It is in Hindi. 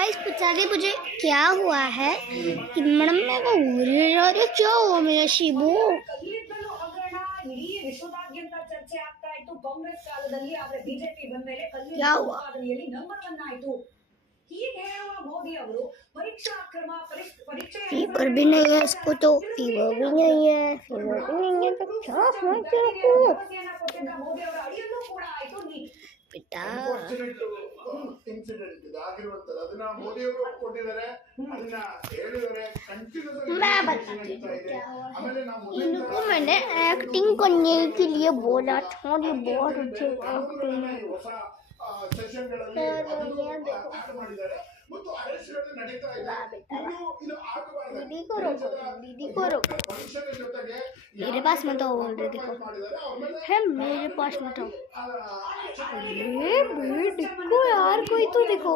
गाइस पता नहीं मुझे क्या हुआ है कि मैडम मेरे को घूरने जा रही है। क्या हुआ मेरा शिबू? क्या हुआ? फीवर भी नहीं है इसको, तो फीवर भी नहीं है, फीवर भी नहीं है, तो क्या हुआ तेरे को बेटा? मैं बताती हूँ क्या हुआ है। इनको मैंने एक्टिंग करने के लिए बोला था, ये बहुत अच्छी एक्टिंग है। दीदी को रोको, दीदी को रोको, मेरे पास मत आओ। ऑलरेडी देखो है, मेरे पास मत आओ। अरे देखो यार, कोई तो देखो।